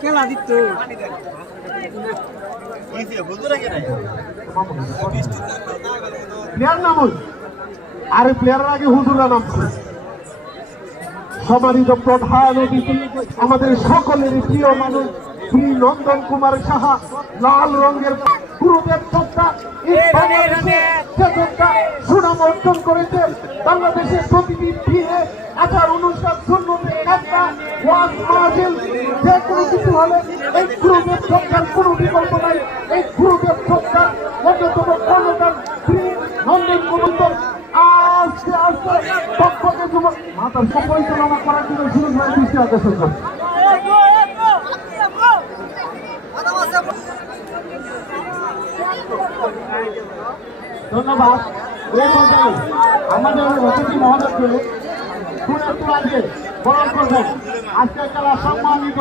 খেলা দিত প্লেয়ার নাম আর প্লেয়ারের আগে হুজুরা নামছে। সম্মানিত প্রধান অতিথি আমাদের সকলের প্রিয় মানুষ শ্রী নন্দন কুমার সাহা, লাল রঙের গুরুদেব চর্চা সুনাম অর্জন করেছে। বাংলাদেশের প্রতিটি বিয়ে আচার অনুষ্ঠান শূন্যতে কাজটা ওয়াজ মাহফিল যে কোনো কিছু হলে এই গুরুদেব চর্চার কোনো বিকল্প নাই। এই গুরুদেব চর্চার অন্যতম কর্ণধার শ্রী নন্দন কুমার আস্তে আস্তে পক্ষকে মাতার পরিচালনা করার জন্য শুরু হয় দৃষ্টি আকর্ষণ করে। ধন্যবাদ। এই পর্যায়ে আমাদের অতিথি মহোদয়কে বরণ করবেন। আজকের খেলা সম্মানিত